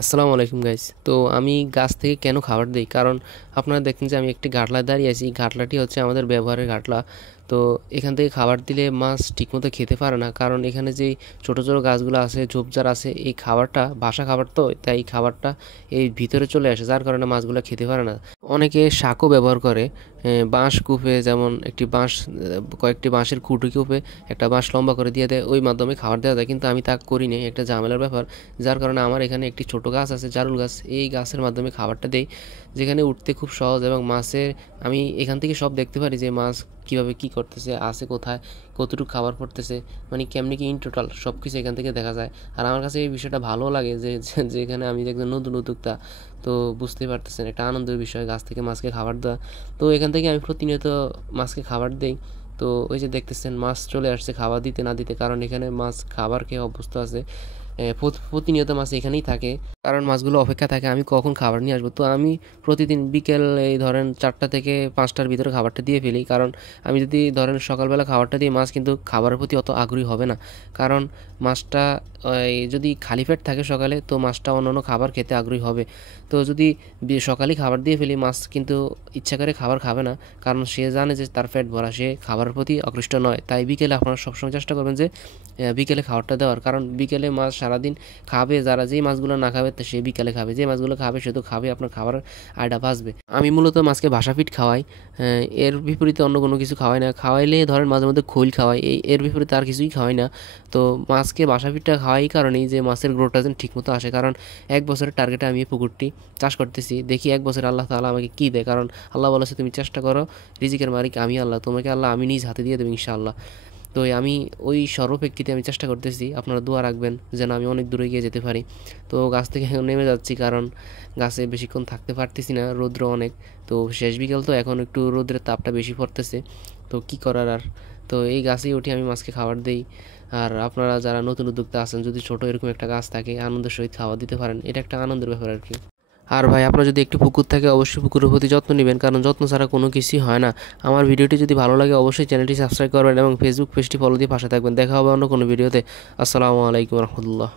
আসসালামু আলাইকুম গাইস। তো আমি গাছ থেকে কেন খাবার দেই, কারণ আপনারা দেখেন যে আমি একটি ঘাটলায় দাঁড়িয়ে আছি। এই ঘাটলাটি হচ্ছে আমাদের ব্যবহারের ঘাটলা। তো এখান থেকে খাবার দিলে মাছ ঠিকমতো খেতে পারে না, কারণ এখানে যে ছোট ছোট গাছগুলো আছে, ঝোপঝাড় আছে, এই খাবারটা বাসা খাবার, তো তাই এই খাবারটা এই ভিতরে চলে আসে, যার কারণে মাছগুলো খেতে পারে না। অনেকে শাকও ব্যবহার করে, বাঁশ কুপে, যেমন একটি বাঁশ, কয়েকটি বাঁশের খুঁটি কুপে একটা বাঁশ লম্বা করে দিয়ে দেয়, ওই মাধ্যমে খাবার দেওয়া যায়। কিন্তু আমি তা করি না, একটা ঝামেলার ব্যাপার। যার কারণে আমার এখানে একটি ছোট গাছ আছে, জারুল গাছ, এই গাছের মাধ্যমে খাবারটা দেই, যেখানে উঠতে খুব সহজ। এবং মাছের, আমি এখান থেকে সব দেখতে পারি যে মাছ কীভাবে কী করতেছে, আছে কোথায়, কতটুকু খাবার পড়তেছে, মানে কেমনি কি ইন টোটাল সব কিছু এখান থেকে দেখা যায়। আর আমার কাছে এই বিষয়টা ভালো লাগে যেখানে আমি একজন নতুন উদ্যোক্তা, তো বুঝতেই পারতেছেন একটা আনন্দের বিষয় গাছ থেকে মাছকে খাবার দেওয়া। তো এখান থেকে আমি প্রতিনিয়ত মাছকে খাবার দেই। তো ওই যে দেখতেছেন মাছ চলে আসছে খাবার দিতে না দিতে, কারণ এখানে মাছ খাবার খেয়ে অভ্যস্ত আছে। প্রতিনিয়ত মাছ এখানেই থাকে, কারণ মাছগুলো অপেক্ষা থাকে আমি কখন খাবার নিয়ে আসবো। তো আমি প্রতিদিন বিকেল এই ধরেন 4টা থেকে 5টার ভিতরে খাবারটা দিয়ে ফেলি, কারণ আমি যদি ধরেন সকালবেলা খাবারটা দিই, মাছ কিন্তু খাবারের প্রতি অত আগ্রহী হবে না। কারণ মাছটা যদি খালি পেট থাকে সকালে, তো মাছটা অন্যান্য খাবার খেতে আগ্রহী হবে। তো যদি সকালেই খাবার দিয়ে ফেলি, মাছ কিন্তু ইচ্ছা করে খাবার খাবে না, কারণ সে জানে যে তার পেট ভরা, সে খাবারের প্রতি আকৃষ্ট নয়। তাই বিকেলে আপনারা সবসময় চেষ্টা করবেন যে বিকেলে খাবারটা দেওয়ার, কারণ বিকেলে মাছ সারাদিন খাবে, যারা যেই মাছগুলো না খাবে তো সে বিকালে খাবে, যে মাছগুলো খাবে সে তো খাবে, আপনার খাবার আয়টা বাঁচবে। আমি মূলত মাছকে বাসা ফিট খাওয়াই, এর বিপরীতে অন্য কোনো কিছু খাওয়াই না। খাওয়াইলে ধরেন মাঝে মধ্যে খৈল খাওয়াই, এর বিপরীতে আর কিছুই খাওয়াই না। তো মাছকে বাসা ফিটটা খাওয়াই এই কারণেই যে মাছের গ্রোথটা যেন ঠিকমতো আসে, কারণ 1 বছরের টার্গেটে আমি এই পুকুরটি চাষ করতেছি, দেখি 1 বছরে আল্লাহ তাআলা আমাকে কী দেয়। কারণ আল্লাহ বলেছে, তুমি চেষ্টা করো, রিজিকের মালিক আমি আল্লাহ, তোমাকে আল্লাহ আমি নিজ হাতে দিয়ে দেবো ইনশাআল্লাহ। তো আমি ওই সর্বপ্রেক্ষিতে আমি চেষ্টা করতেছি, আপনারা দোয়া রাখবেন যেন আমি অনেক দূরে গিয়ে যেতে পারি। তো গাছ থেকে এখন নেমে যাচ্ছি, কারণ গাছে বেশিক্ষণ থাকতে পারতেছি না, রৌদ্র অনেক। তো শেষ বিকেল, তো এখন একটু রৌদ্রের তাপটা বেশি পড়তেছে, তো কি করার আর। তো এই গাছেই উঠে আমি মাছকে খাবার দেই। আর আপনারা যারা নতুন উদ্যোক্তা আছেন, যদি ছোট এরকম একটা গাছ থাকে, আনন্দের সহিত খাবার দিতে পারেন, এটা একটা আনন্দের ব্যাপার আর কি। আর ভাই, আপনার যদি একটি পুকুর থাকে, অবশ্যই পুকুরের প্রতি যত্ন নেবেন, কারণ যত্ন ছাড়া কোনো কিছুই হয় না। আমার ভিডিওটি যদি ভালো লাগে, অবশ্যই চ্যানেলটি সাবস্ক্রাইব করবেন এবং ফেসবুক পেজটি ফলো দিয়ে পাশে থাকবেন। দেখা হবে অন্য কোনো ভিডিওতে। আসসালামু আলাইকুম রহমতুল্লাহ।